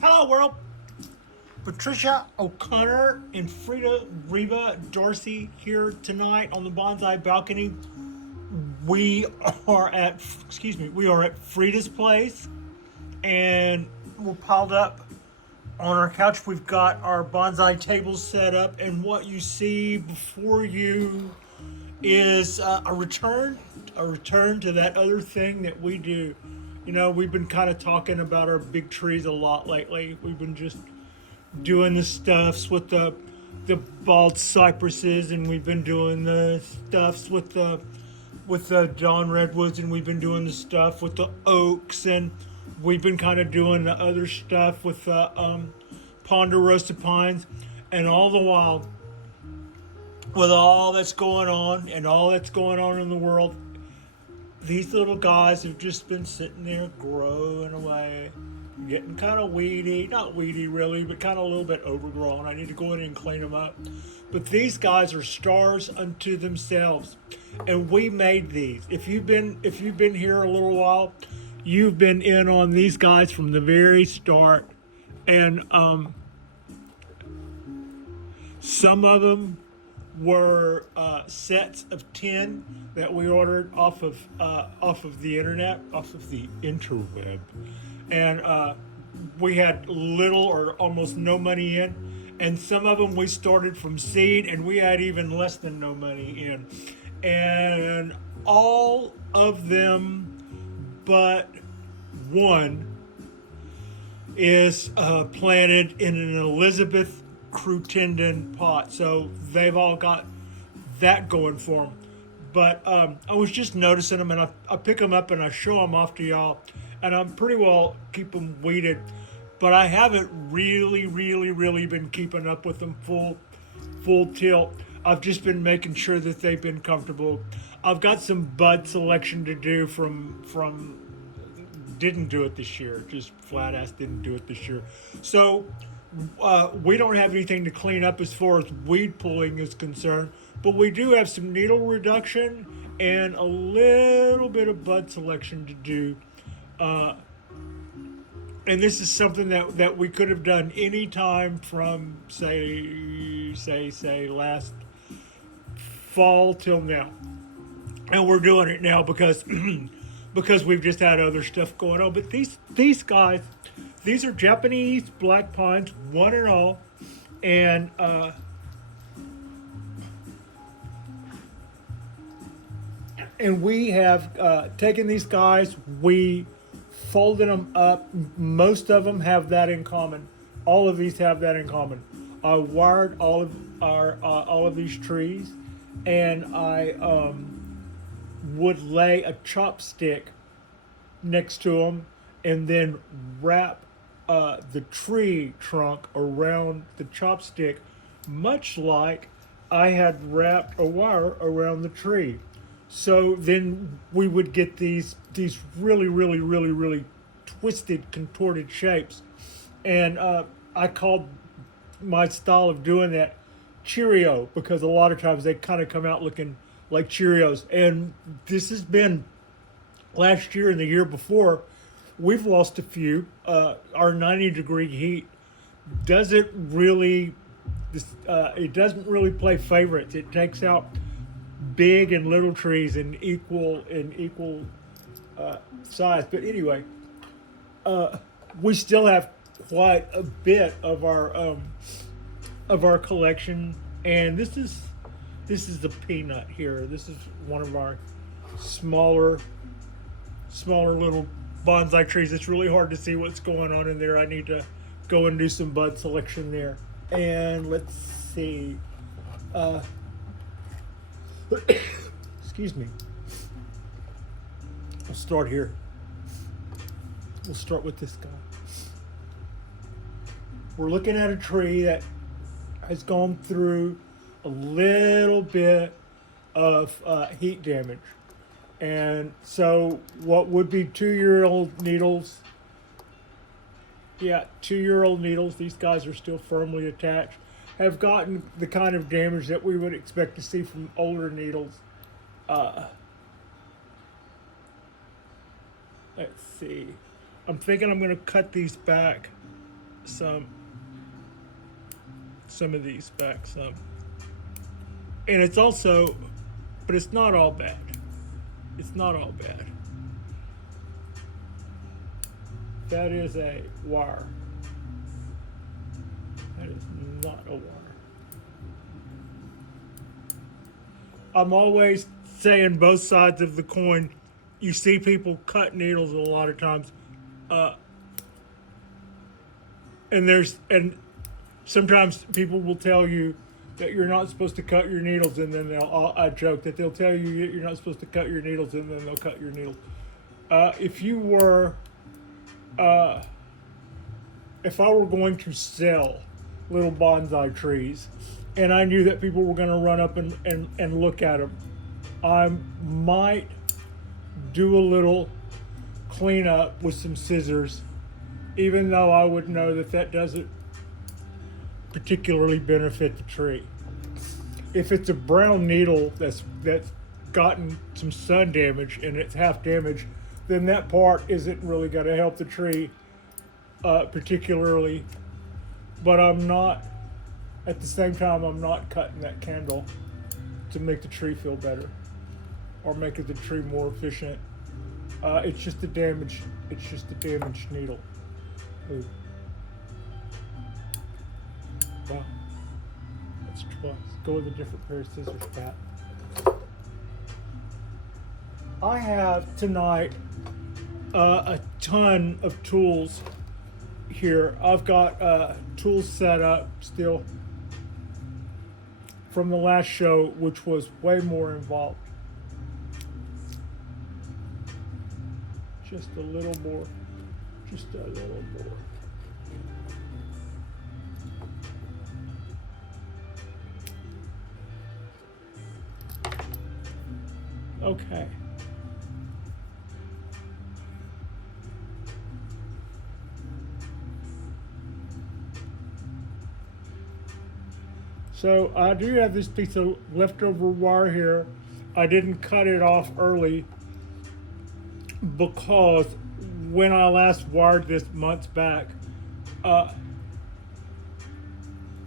Hello, world. Patricia O'Connor and Frida Reba Darcy here tonight on the Bonsai balcony. We we are at Frida's place, and we're piled up on our couch. We've got our bonsai tables set up, and what you see before you is a return to that other thing that we do. You know, we've been kind of talking about our big trees a lot lately. We've been just doing the stuffs with the bald cypresses, and we've been doing the stuffs with the Dawn redwoods, and we've been doing the stuff with the oaks, and we've been kind of doing the other stuff with the ponderosa pines, and all the while, with all that's going on and all that's going on in the world, these little guys have just been sitting there growing away, getting kind of weedy. Not weedy really, but kind of a little bit overgrown. I need to go in and clean them up. But these guys are stars unto themselves, and we made these. If you've been here a little while, you've been in on these guys from the very start, and some of them were sets of 10 that we ordered off of the internet, off of the interweb, and we had little or almost no money in, and some of them we started from seed, and we had even less than no money in, and all of them but one is planted in an Elizabeth Crutenden pot. So they've all got that going for them. But I was just noticing them, and I pick them up and I show them off to y'all, and I'm pretty well keep them weeded. But I haven't really been keeping up with them full tilt. I've just been making sure that they've been comfortable. I've got some bud selection to do from didn't do it this year. Just flat ass didn't do it this year. So we don't have anything to clean up as far as weed pulling is concerned, but we do have some needle reduction and a little bit of bud selection to do. And this is something that we could have done any time from say last fall till now, and we're doing it now because because we've just had other stuff going on. But these guys, these are Japanese black pines, one and all, and we have taken these guys, we folded them up. Most of them have that in common. All of these have that in common. I wired all of these trees, and I would lay a chopstick next to them, and then wrap the tree trunk around the chopstick, much like I had wrapped a wire around the tree. So then we would get these really twisted, contorted shapes, and I called my style of doing that Cheerio, because a lot of times they kind of come out looking like Cheerios. And this has been last year and the year before. We've lost a few. Our 90-degree heat doesn't really, it doesn't really play favorites. It takes out big and little trees in equal size. But anyway, we still have quite a bit of our collection, and this is the peanut here. This is one of our smaller little bonsai trees. It's really hard to see what's going on in there. I need to go and do some bud selection there. And let's see. Excuse me. We'll start here. We'll start with this guy. We're looking at a tree that has gone through a little bit of heat damage. And so what would be 2-year-old needles, 2-year-old needles, these guys are still firmly attached, have gotten the kind of damage that we would expect to see from older needles. Let's see. I'm thinking I'm going to cut these back some of these back some. And it's also, but it's not all bad. It's not all bad. That is a wire. That is not a wire. I'm always saying both sides of the coin. You see people cut needles a lot of times. And sometimes people will tell you that you're not supposed to cut your needles, and then I joke that they'll tell you you're not supposed to cut your needles, and then they'll cut your needles. If I were going to sell little bonsai trees, and I knew that people were going to run up and look at them, I might do a little cleanup with some scissors, even though I would know that doesn't particularly benefit the tree. If it's a brown needle that's gotten some sun damage and it's half damaged, then that part isn't really going to help the tree particularly. But at the same time, I'm not cutting that candle to make the tree feel better or make the tree more efficient. It's just a damaged needle. Ooh. Wow. That's twice. Go with a different pair of scissors, Pat. I have tonight a ton of tools here. I've got tools set up still from the last show, which was way more involved. Just a little more. Just a little more. Okay. So I do have this piece of leftover wire here. I didn't cut it off early because when I last wired this months back,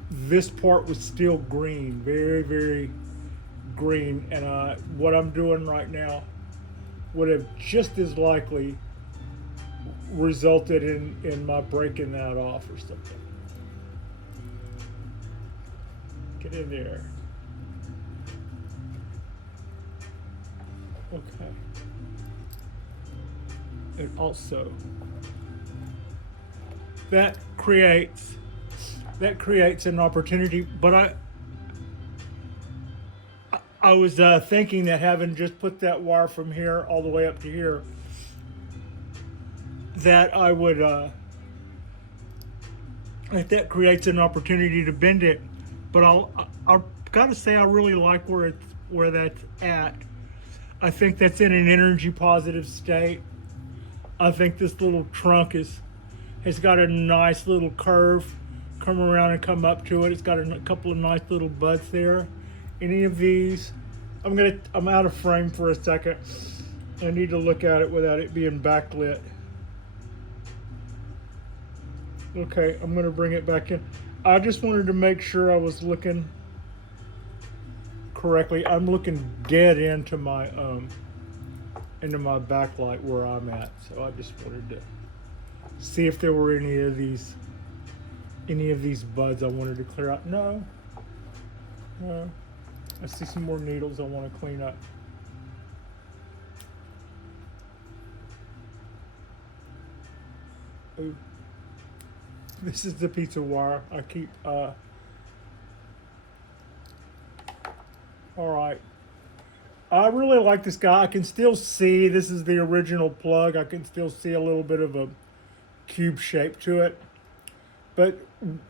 this part was still green, very, very green, and what I'm doing right now would have just as likely resulted in my breaking that off or something. Get in there. Okay. And also, that creates an opportunity, but I was thinking that having just put that wire from here all the way up to here, that I would, that creates an opportunity to bend it. But I'll gotta say I really like where that's at. I think that's in an energy positive state. I think this little trunk has got a nice little curve, come around and come up to it. It's got a couple of nice little buds there. Any of these, I'm out of frame for a second. I need to look at it without it being backlit. Okay, I'm gonna bring it back in. I just wanted to make sure I was looking correctly. I'm looking dead into my backlight where I'm at. So I just wanted to see if there were any of these buds I wanted to clear out. No. I see some more needles I want to clean up. Ooh. This is the piece of wire I keep, all right. I really like this guy. I can still see, this is the original plug. I can still see a little bit of a cube shape to it. But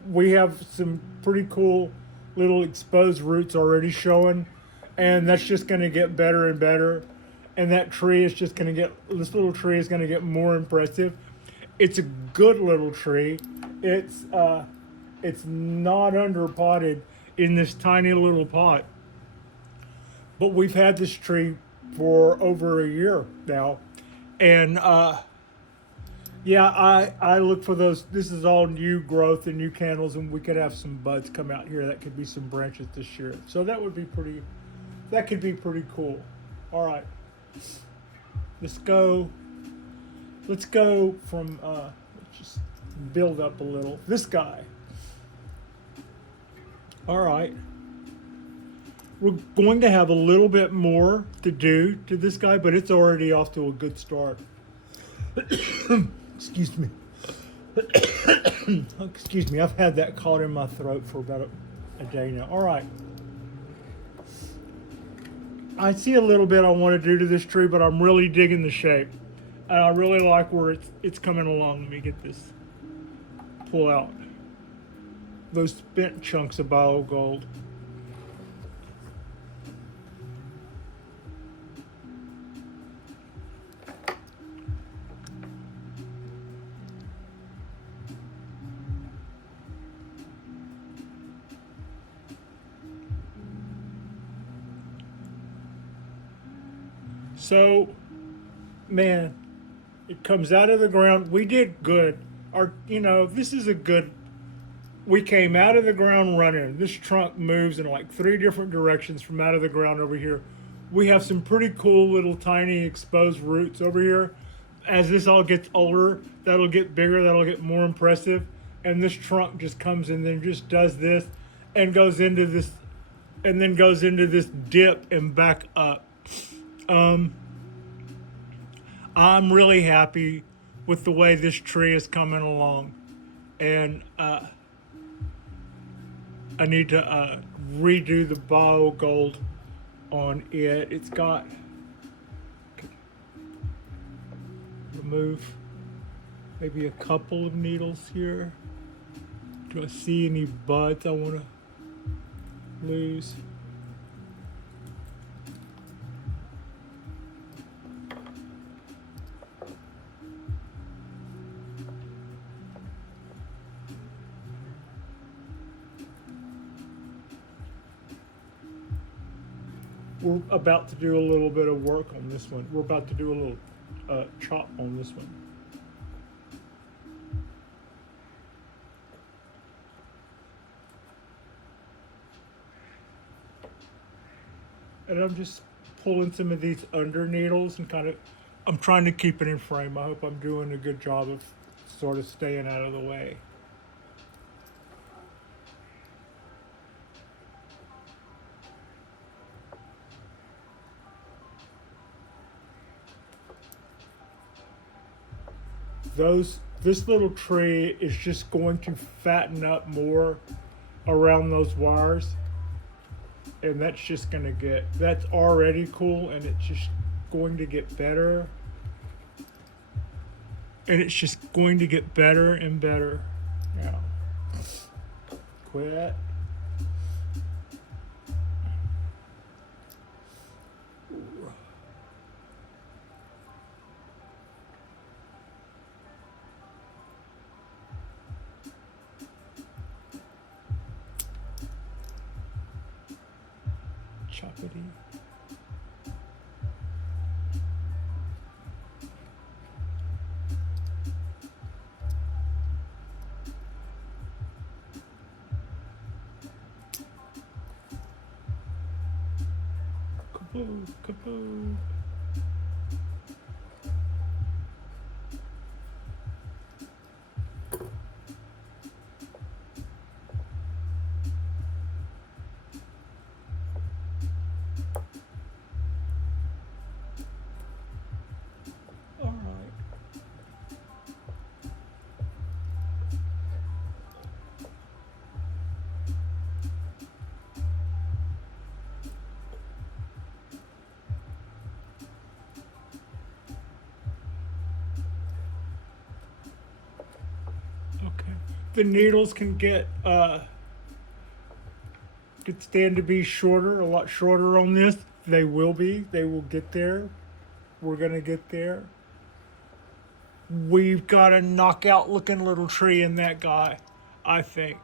we have some pretty cool little exposed roots already showing. And that's just gonna get better and better. And that tree is just gonna this little tree is gonna get more impressive. It's a good little tree. It's not underpotted in this tiny little pot. But we've had this tree for over a year now. And Yeah, I look for those. This is all new growth and new candles, and we could have some buds come out here. That could be some branches this year. So that would be pretty. That could be pretty cool. All right, let's go. Let's go from. Let's just build up a little. This guy. All right. We're going to have a little bit more to do to this guy, but it's already off to a good start. Excuse me. Excuse me. I've had that caught in my throat for about a day now. All right. I see a little bit I want to do to this tree, but I'm really digging the shape. And I really like where it's coming along. Let me get this. Pull out those spent chunks of bio gold. So, man, it comes out of the ground. We did good. This is a good. We came out of the ground running. This trunk moves in like 3 different directions from out of the ground over here. We have some pretty cool little tiny exposed roots over here. As this all gets older, that'll get bigger, that'll get more impressive. And this trunk just comes and then just does this and goes into this and then goes into this dip and back up. I'm really happy with the way this tree is coming along, and I need to redo the bio gold on it. It's got remove maybe a couple of needles here. Do I see any buds I want to lose? We're about to do a little bit of work on this one. We're about to do a little chop on this one. And I'm just pulling some of these under needles and I'm trying to keep it in frame. I hope I'm doing a good job of sort of staying out of the way. This little tree is just going to fatten up more around those wires, and that's already cool, and it's just going to get better, and it's just going to get better and better. Now, quit. Choppity. Kaboo, kaboo. The needles can could stand to be shorter, a lot shorter on this. They will be. They will get there. We're gonna get there. We've got a knockout looking little tree in that guy, I think.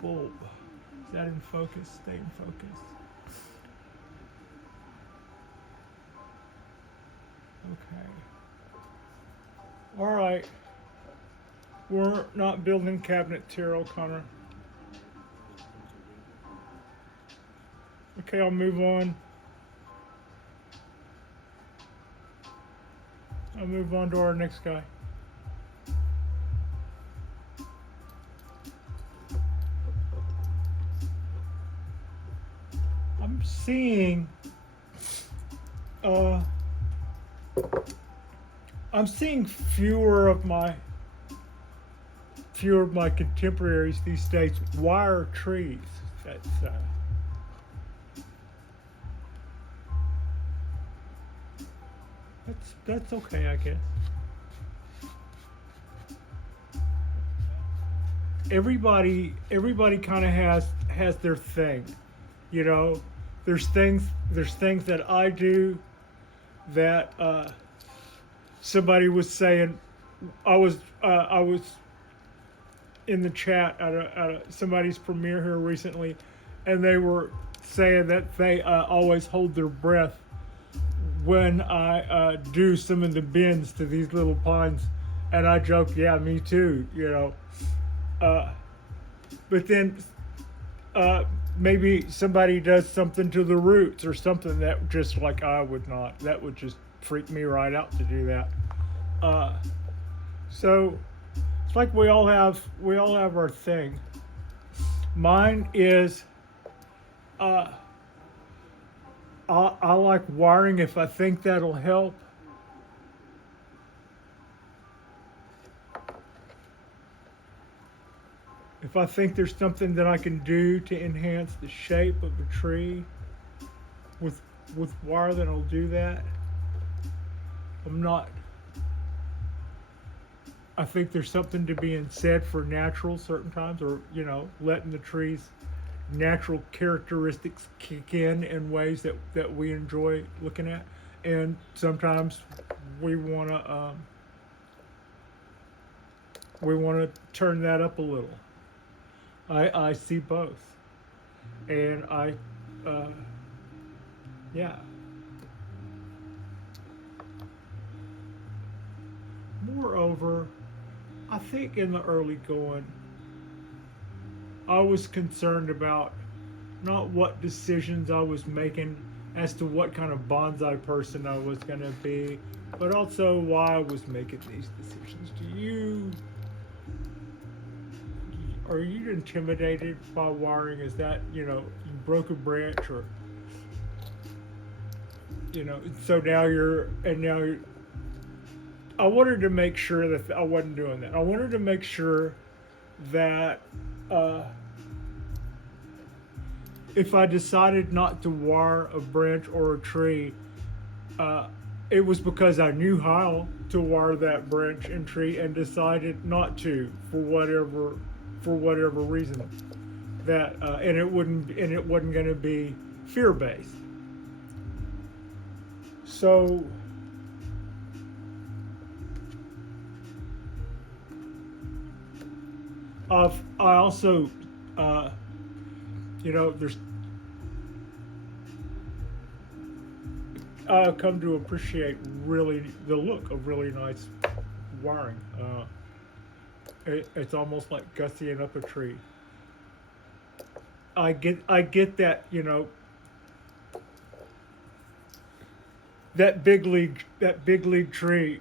Whoa. Is that in focus? Stay in focus. Okay. All right. We're not building cabinets here, O'Connor. Okay, I'll move on. I'll move on to our next guy. I'm seeing uh I'm seeing fewer of my contemporaries these days wire trees. That's that's okay, I guess. Everybody kind of has their thing, you know. There's things that I do that somebody was saying. I was in the chat at somebody's premiere here recently, and they were saying that they always hold their breath when I do some of the bends to these little pines, and I joke, yeah, me too, you know. But then maybe somebody does something to the roots or something that just like I would not. That would just freak me right out to do that. So it's like we all have our thing. Mine is I like wiring if I think that'll help. If I think there's something that I can do to enhance the shape of the tree with wire, then I'll do that. I think there's something to be said for natural certain times, or you know, letting the trees natural characteristics kick in ways that we enjoy looking at, and sometimes we want to turn that up a little. I see both, and yeah. Moreover, I think in the early going, I was concerned about not what decisions I was making as to what kind of bonsai person I was going to be, but also why I was making these decisions. Are you intimidated by wiring? Is that, you know, you broke a branch, or, you know, so now you're, I wanted to make sure that I wasn't doing that. I wanted to make sure that if I decided not to wire a branch or a tree, it was because I knew how to wire that branch and tree and decided not to for whatever reason. That and it wasn't going to be fear based. So I also you know, I've come to appreciate really the look of really nice wiring. It's almost like gussying up a tree. I get that, you know, that big league tree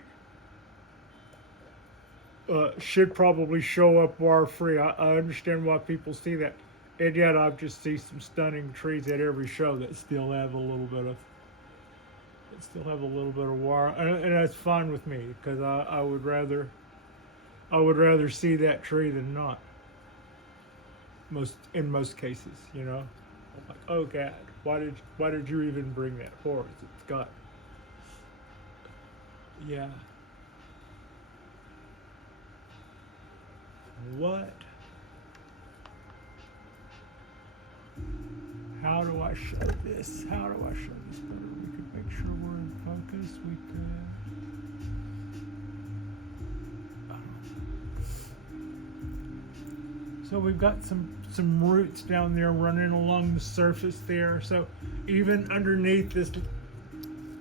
should probably show up wire free. I understand why people see that, and yet I just see some stunning trees at every show that still have a little bit of wire, and that's fine with me, because I would rather see that tree than not. In most cases, you know, I'm like, oh God, why did you even bring that for us? It's got, yeah. What? How do I show this? How do I show this better? We could make sure we're in focus. We could. So we've got some roots down there running along the surface there. So even underneath this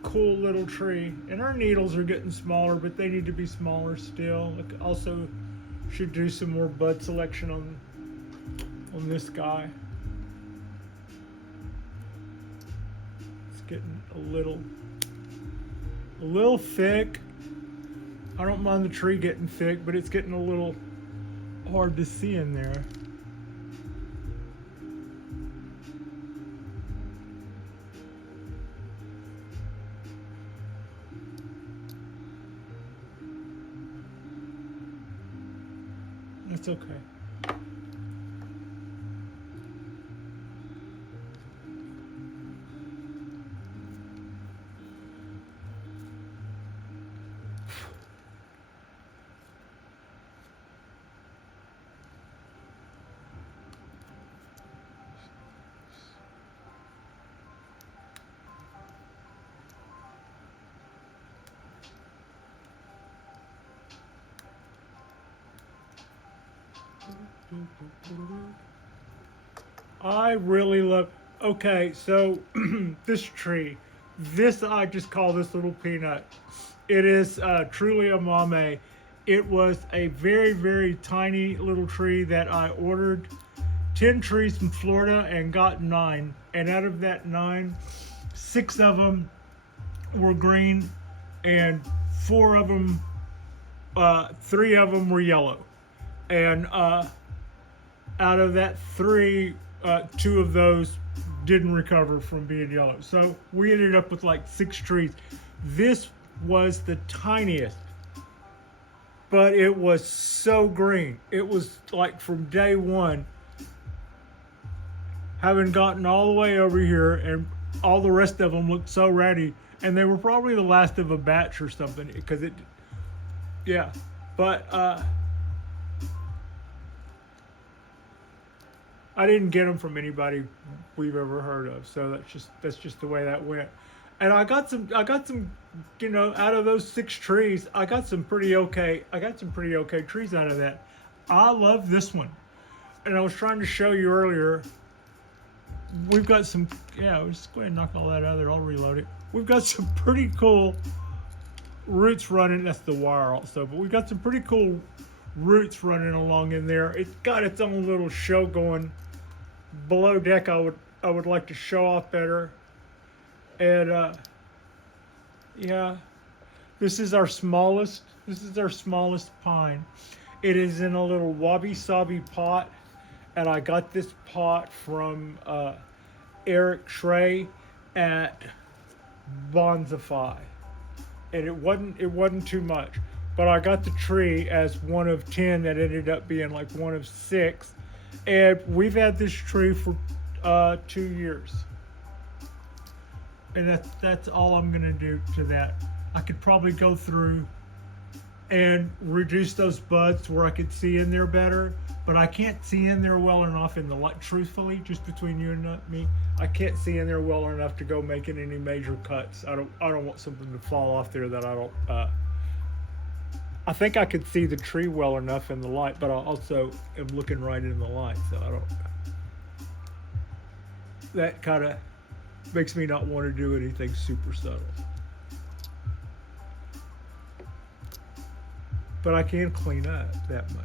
cool little tree. And our needles are getting smaller, but they need to be smaller still. Also should do some more bud selection on this guy. It's getting a little thick. I don't mind the tree getting thick, but it's getting a little hard to see in there. It's okay. I really love. Okay, so this tree, I just call this little peanut. It is truly a Mame. It was a very, very tiny little tree that I ordered 10 trees from Florida and got 9. And out of that 9, 6 of them were green and 4 of them, 3 of them were yellow. And out of that 3, 2 of those didn't recover from being yellow. So we ended up with like 6 trees. This was the tiniest, but it was so green. It was like from day one, having gotten all the way over here, and all the rest of them looked so ready, and they were probably the last of a batch or something, because it, yeah. But I didn't get them from anybody we've ever heard of, so that's just the way that went. And I got some, you know, out of those 6 trees, I got some pretty okay trees out of that. I love this one, and I was trying to show you earlier. We've got some, yeah. Just go ahead and knock all that out of there. I'll reload it. We've got some pretty cool roots running. That's the wire also, but we've got some pretty cool roots running along in there. It's got its own little show going below deck. I would like to show off better. And yeah, this is our smallest pine. It is in a little wabi-sabi pot, and I got this pot from Eric Trey at Bonsai, and it wasn't too much, but I got the tree as one of 10 that ended up being like one of 6, and we've had this tree for 2 years. And that's all I'm gonna do to that. I could probably go through and reduce those buds where I could see in there better, but I can't see in there well enough in the light. Truthfully, just between you and me, I can't see in there well enough to go making any major cuts. I don't want something to fall off there that I don't. I think I could see the tree well enough in the light, but I also am looking right in the light, so I don't. That kind of makes me not want to do anything super subtle. But I can clean up that much.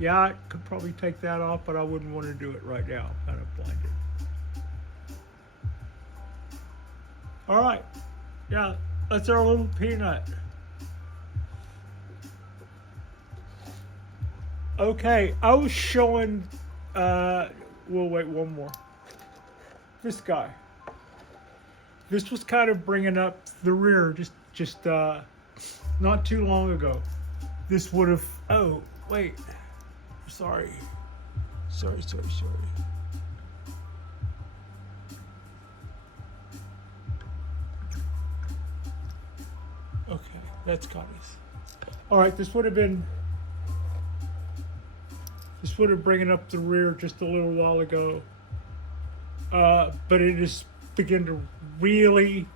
Yeah, I could probably take that off, but I wouldn't want to do it right now. I'm kind of blinded. All right. Yeah, that's our little peanut. Okay, I was showing, we'll wait one more. This guy. This was kind of bringing up the rear just not too long ago. This would have, oh, wait. Sorry. Okay, that's got us. All right, this would have bringing up the rear just a little while ago. But it is begin to really,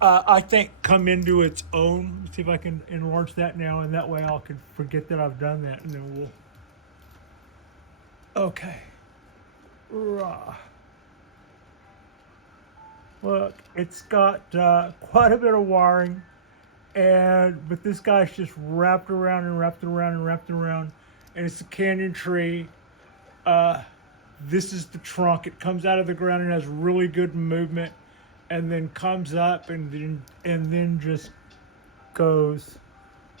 I think, come into its own. Let's see if I can enlarge that now, and that way I can forget that I've done that, and then we'll. Okay. Look, it's got quite a bit of wiring, but this guy's just wrapped around and wrapped around and wrapped around, and it's a canyon tree. This is the trunk. It comes out of the ground and has really good movement, and then comes up and then just goes,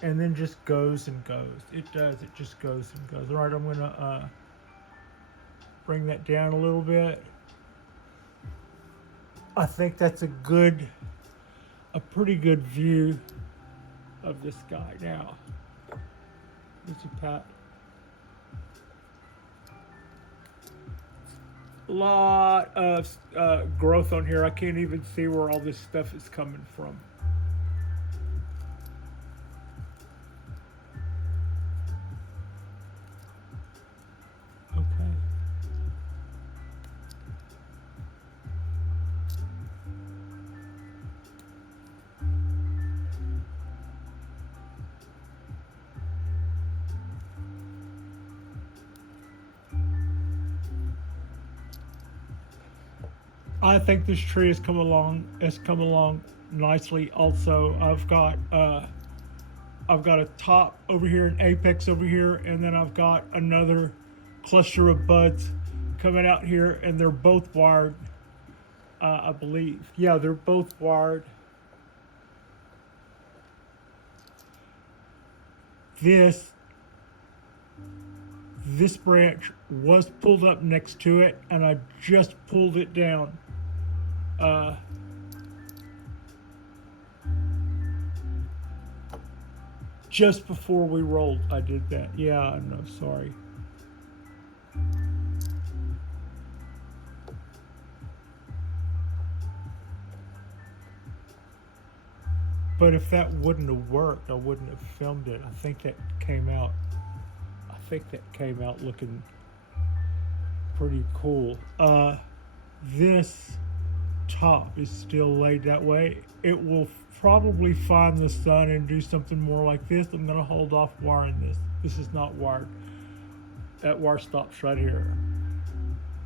and then just goes and goes. It does. It just goes and goes. All right, I'm gonna bring that down a little bit. I think that's a pretty good view of this guy now. This is Pat. Lot of growth on here. I can't even see where all this stuff is coming from. Okay. I think this tree has come along nicely. Also, I've got a top over here, an apex over here, and then I've got another cluster of buds coming out here, and they're both wired, I believe. Yeah, they're both wired. This branch was pulled up next to it, and I just pulled it down. Just before we rolled, I did that. Yeah, no, sorry. But if that wouldn't have worked, I wouldn't have filmed it. I think that came out looking pretty cool. This top is still laid that way. It will probably find the sun and do something more like this. I'm gonna hold off wiring this. This is not wired. That wire stops right here.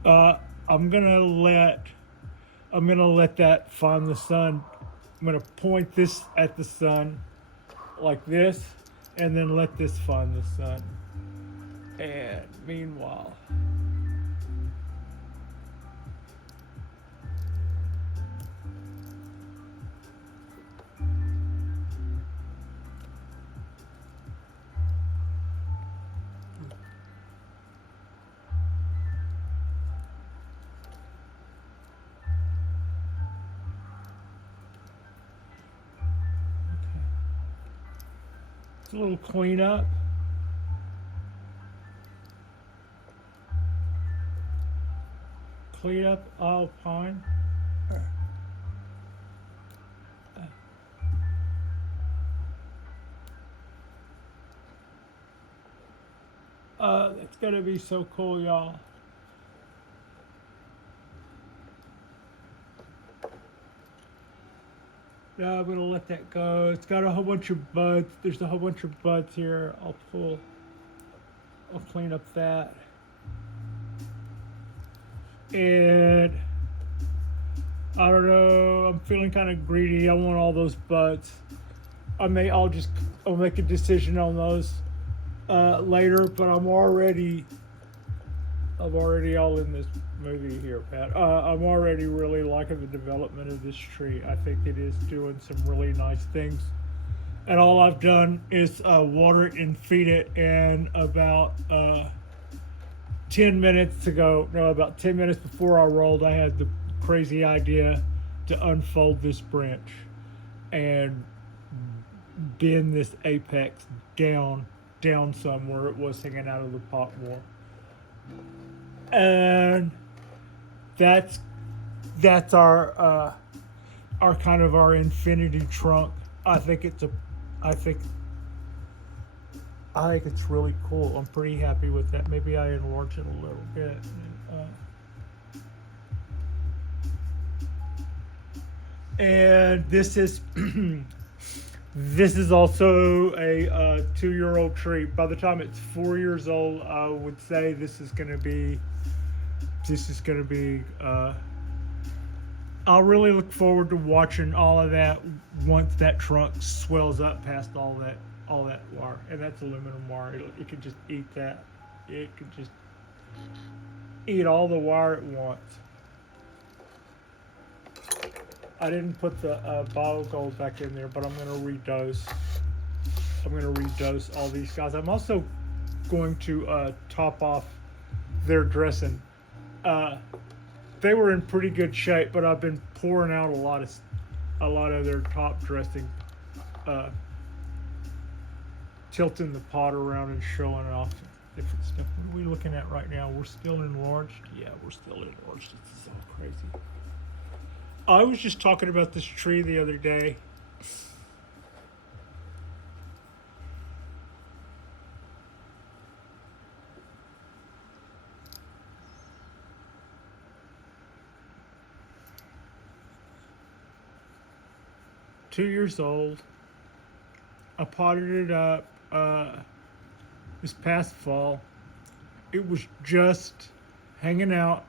I'm gonna let that find the sun. I'm gonna point this at the sun like this, and then let this find the sun. And meanwhile, it's a little cleanup. Clean up alpine. That's gonna be so cool, y'all. Now I'm gonna let that go. It's got a whole bunch of buds. There's a whole bunch of buds here. I'll clean up that. And I don't know, I'm feeling kind of greedy. I want all those buds. I'll make a decision on those later, but I'm already all in this movie here, Pat. I'm already really liking the development of this tree. I think it is doing some really nice things. And all I've done is water it and feed it, and about 10 minutes before I rolled, I had the crazy idea to unfold this branch and bend this apex down some where it was hanging out of the pot more. And that's our kind of our infinity trunk. I think it's really cool. I'm pretty happy with that. Maybe I enlarge it a little bit. And this is this is also a 2-year-old tree. By the time it's 4 years old, I would say this is going to be I'll really look forward to watching all of that once that trunk swells up past all that wire, and that's aluminum wire. It could just eat that. It could just eat all the wire at once. I didn't put the bottle gold back in there, but I'm going to redose. I'm going to redose all these guys. I'm also going to top off their dressing. They were in pretty good shape, but I've been pouring out a lot of their top dressing, tilting the pot around and showing off different stuff. What are we looking at right now? We're still enlarged. Yeah, we're still enlarged. This is all crazy. I was just talking about this tree the other day. Two-years old. I potted it up this past fall. It was just hanging out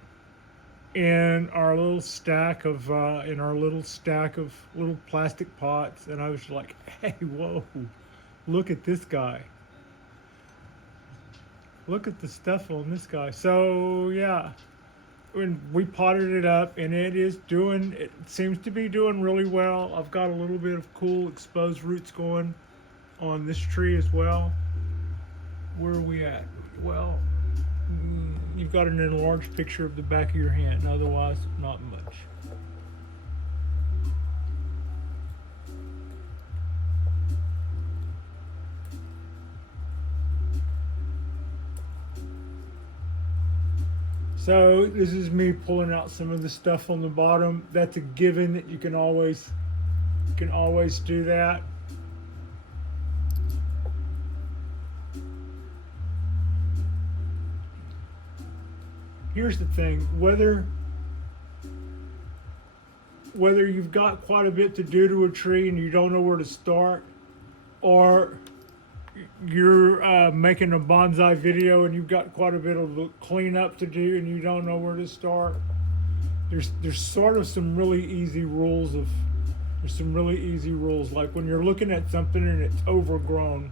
in our little stack of little plastic pots, and I was like, "Hey, whoa! Look at this guy! Look at the stuff on this guy." So yeah. When we potted it up, and it seems to be doing really well. I've got a little bit of cool exposed roots going on this tree as well. Where are we at? Well, you've got an enlarged picture of the back of your hand, otherwise not much. So this is me pulling out some of the stuff on the bottom. That's a given that you can always do that. Here's the thing, whether you've got quite a bit to do to a tree and you don't know where to start, or you're making a bonsai video and you've got quite a bit of cleanup to do and you don't know where to start, there's sort of some really easy rules like when you're looking at something and it's overgrown.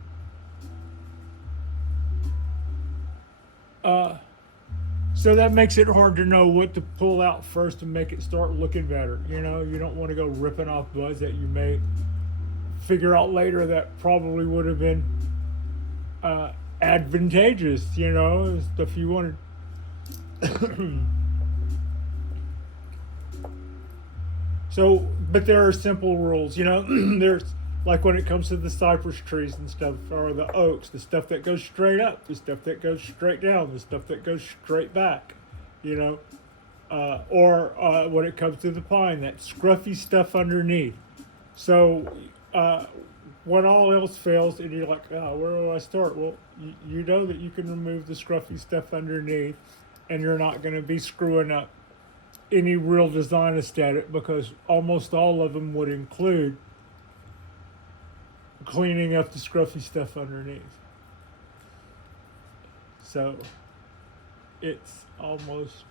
So that makes it hard to know what to pull out first to make it start looking better. You know, you don't want to go ripping off buds that you may figure out later that probably would have been advantageous, you know, stuff you wanted. So, but there are simple rules, you know. There's like when it comes to the cypress trees and stuff, or the oaks, the stuff that goes straight up, the stuff that goes straight down, the stuff that goes straight back, you know. Or when it comes to the pine, that scruffy stuff underneath. So when all else fails and you're like, oh, where do I start? Well, you know that you can remove the scruffy stuff underneath and you're not going to be screwing up any real design aesthetic, because almost all of them would include cleaning up the scruffy stuff underneath. So it's almost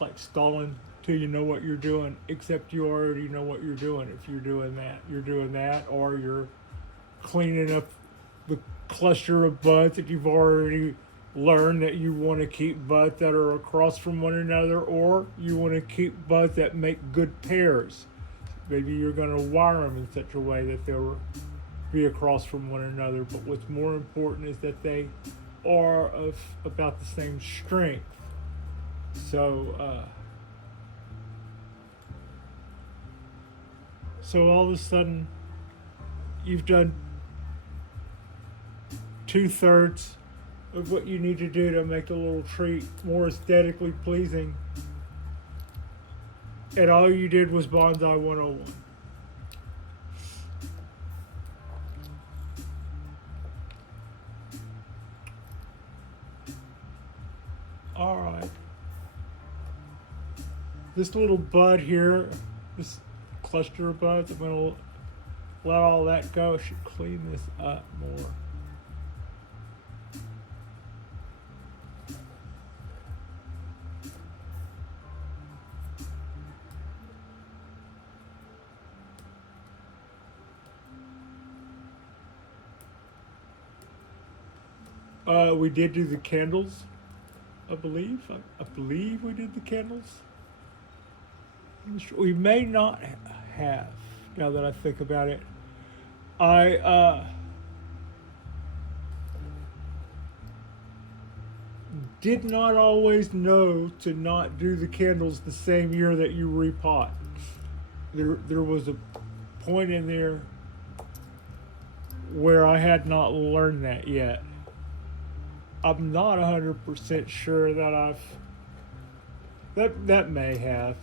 like stalling till you know what you're doing, except you already know what you're doing. If you're doing that, or you're cleaning up the cluster of buds that you've already learned that you want to keep buds that are across from one another, or you want to keep buds that make good pairs. Maybe you're going to wire them in such a way that they'll be across from one another. But what's more important is that they are of about the same strength. So all of a sudden, you've done 2/3 of what you need to do to make the little tree more aesthetically pleasing. And all you did was Bonsai 101. All right. This little bud here, this cluster of buds, I'm going to let all that go. I should clean this up more. We did do the candles, I believe. I believe we did the candles. We may not have, now that I think about it. I did not always know to not do the candles the same year that you repot. There was a point in there where I had not learned that yet. I'm not 100% sure that that may have,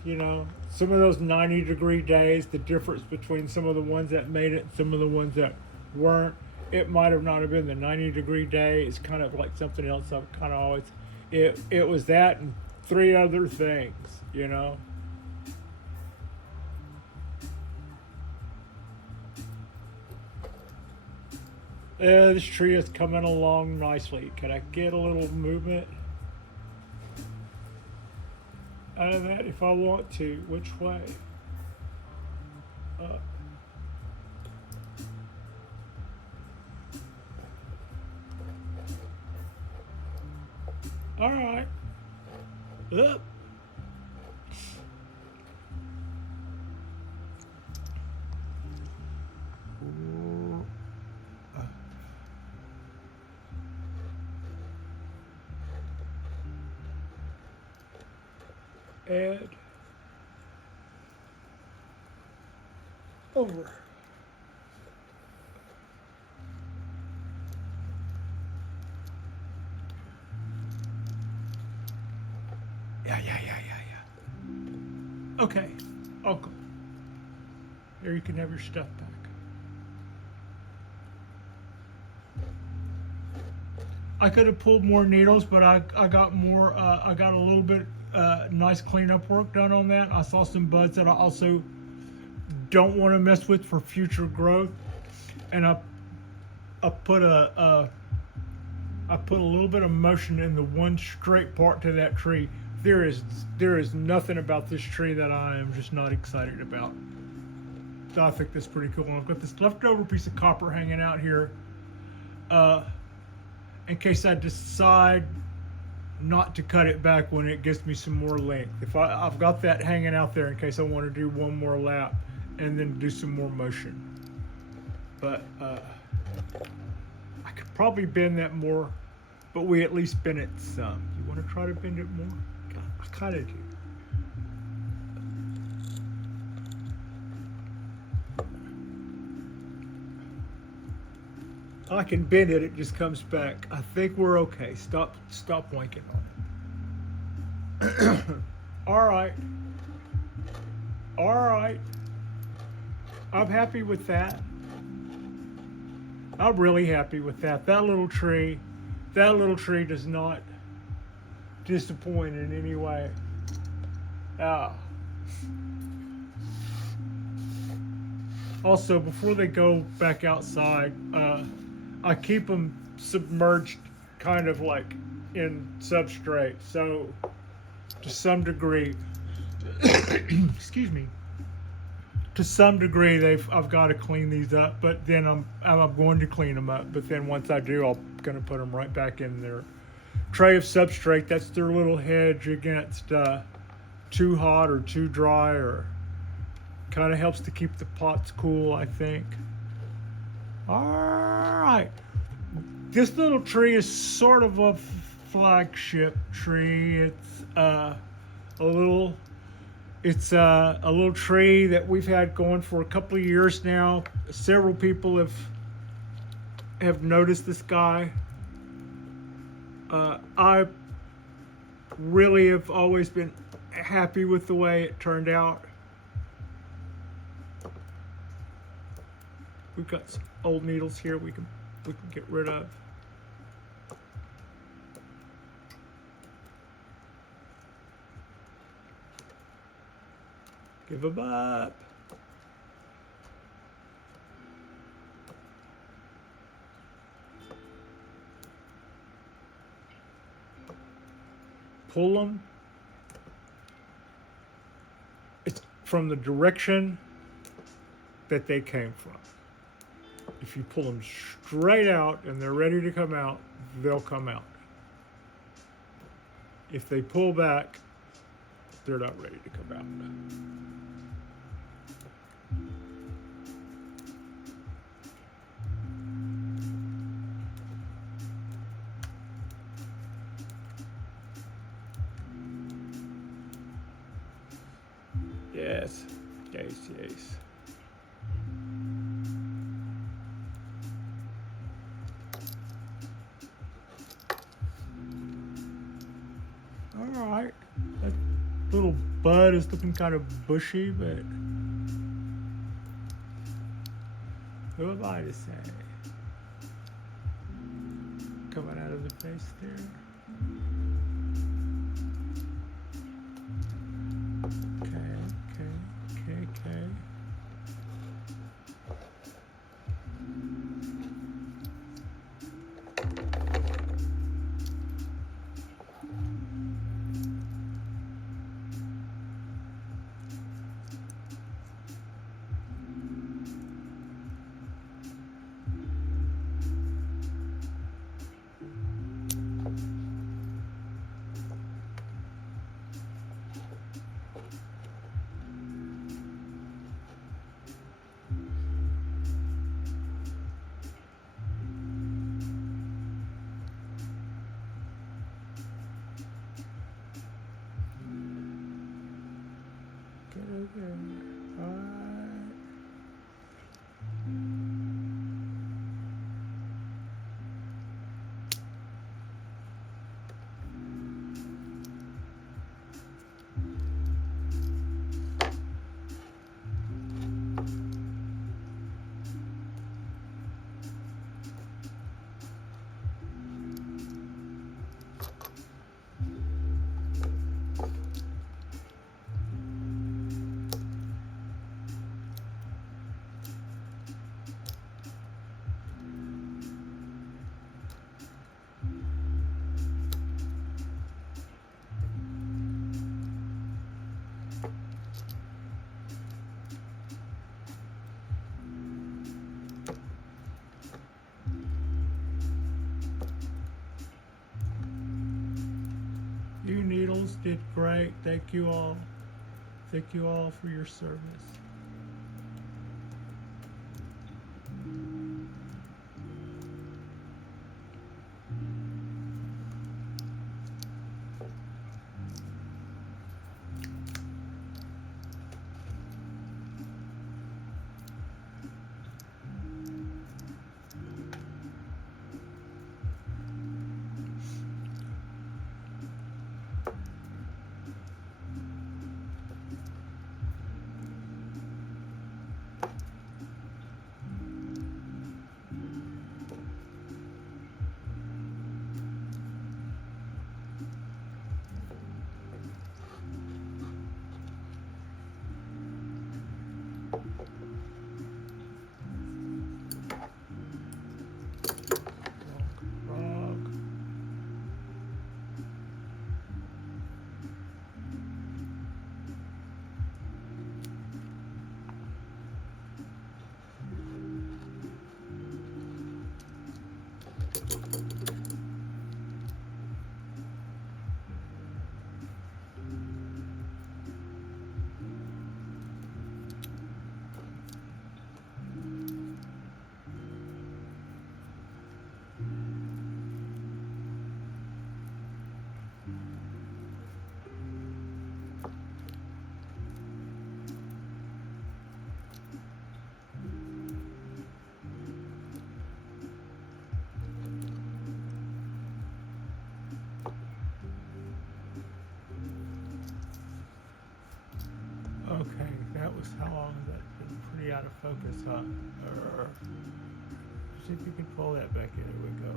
some of those 90-degree days, the difference between some of the ones that made it and some of the ones that weren't, it might have not have been the 90-degree day. It's kind of like something else I've kind of always, it was that and 3 other things. This tree is coming along nicely. Can I get a little movement out of that if I want to? Which way? Up. All right. Up. And over. Yeah. Okay, I'll go. There, you can have your stuff back. I could have pulled more needles, but I got more. I got a little bit nice cleanup work done on that. I saw some buds that I also don't want to mess with for future growth, and I put a little bit of motion in the one straight part to that tree. There is nothing about this tree that I am just not excited about. So I think that's pretty cool. And I've got this leftover piece of copper hanging out here, in case I decide not to cut it back when it gives me some more length. If I've got that hanging out there in case I want to do one more lap and then do some more motion. But I could probably bend that more, but we at least bend it some. You want to try to bend it more? I kind of do. I can bend it, it just comes back. I think we're okay. Stop wanking on it. All right. I'm happy with that. I'm really happy with that. That little tree does not disappoint in any way. Also, before they go back outside, I keep them submerged kind of like in substrate. So to some degree, excuse me, to some degree I've got to clean these up, but then I'm going to clean them up. But then once I do, I'm going to put them right back in their tray of substrate. That's their little hedge against too hot or too dry, or kind of helps to keep the pots cool, I think. All right. This little tree is sort of a flagship tree. It's a little tree that we've had going for a couple of years now. Several people have noticed this guy. I really have always been happy with the way it turned out. We've got some old needles here we can get rid of. Give them up. Pull them. It's from the direction that they came from. If you pull them straight out and they're ready to come out, they'll come out. If they pull back, they're not ready to come out. Yes, yes. All right, that little bud is looking kind of bushy, but who am I to say? Coming out of the face there. Okay. You needles did great. Thank you all. Thank you all for your service. Okay, that was how long has that been pretty out of focus, huh? See if you can pull that back in. Here we go.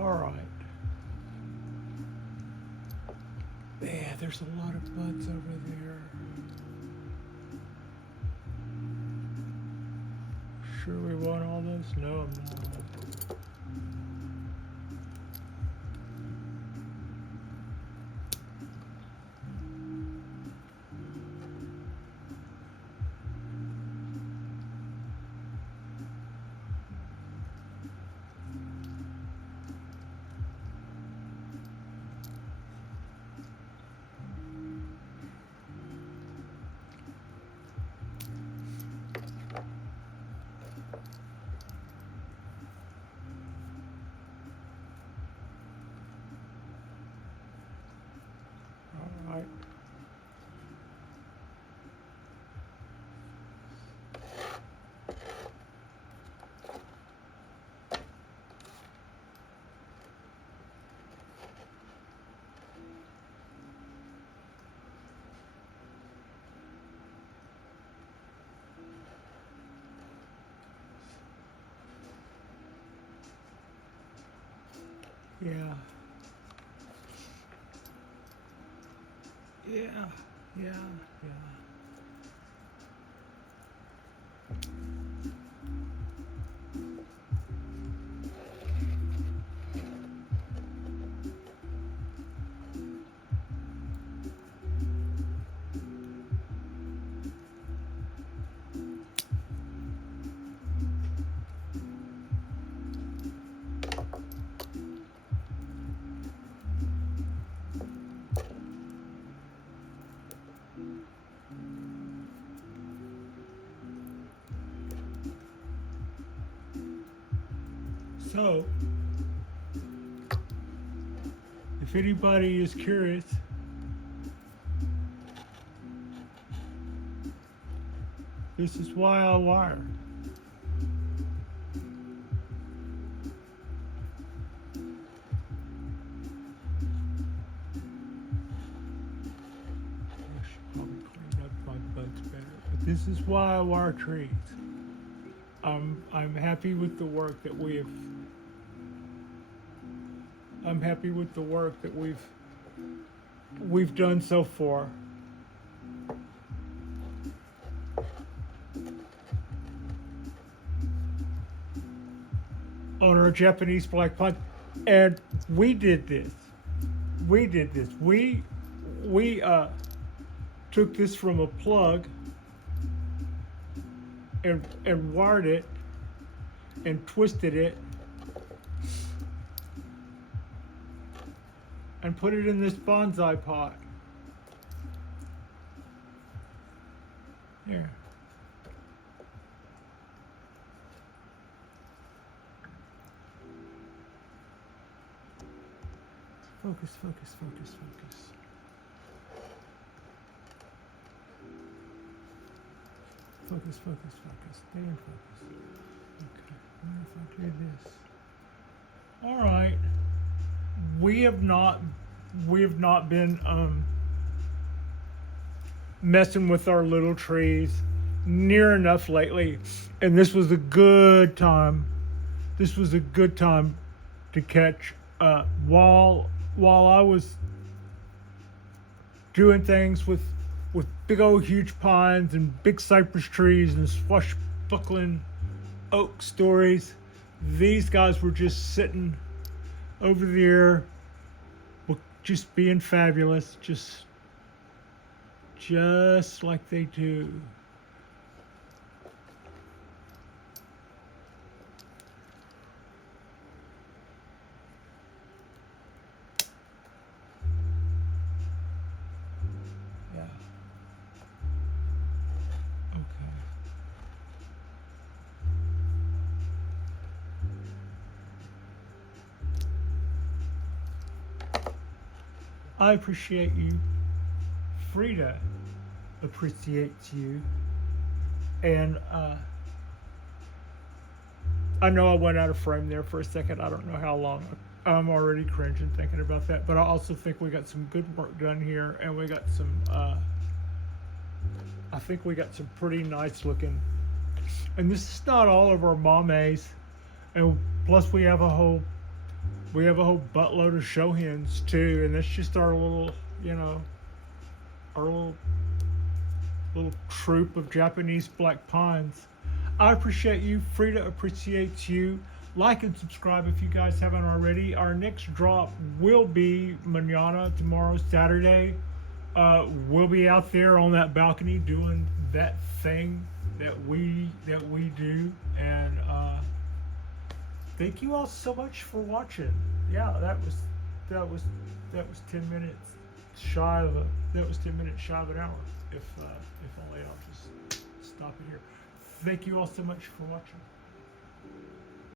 All right. Yeah, there's a lot of buds over there. Sure we want all those? No, I'm not. Yeah. Yeah. Yeah. Yeah. So, if anybody is curious, this is why I wire. I should probably clean up my buds better, but this is why I wire trees. I'm happy with the work that I'm happy with the work that we've done so far. On our Japanese black pine, and we did this. We took this from a plug and wired it and twisted it and put it in this bonsai pot. Here. Focus, focus, focus, focus. Focus, focus, focus. Stay in focus. Okay. I wonder if I do this. All right. We have not been messing with our little trees near enough lately, and this was a good time. This was a good time to catch while I was doing things with big old huge pines and big cypress trees and swashbuckling oak stories. These guys were just sitting over there, just being fabulous, just like they do. Yeah. Okay. I appreciate you. Frida appreciates you. And I know I went out of frame there for a second. I don't know how long. I'm already cringing thinking about that. But I also think we got some good work done here. And we got some, I think we got some pretty nice looking. And this is not all of our Mames. And plus we have a whole buttload of show hens too, and that's just our little, our little troop of Japanese black pines. I appreciate you. Frida appreciates you. Like and subscribe if you guys haven't already. Our next drop will be mañana, tomorrow, Saturday. We'll be out there on that balcony doing that thing that we do, and thank you all so much for watching. Yeah, that was 10 minutes shy of an hour. If only I'll just stop it here. Thank you all so much for watching.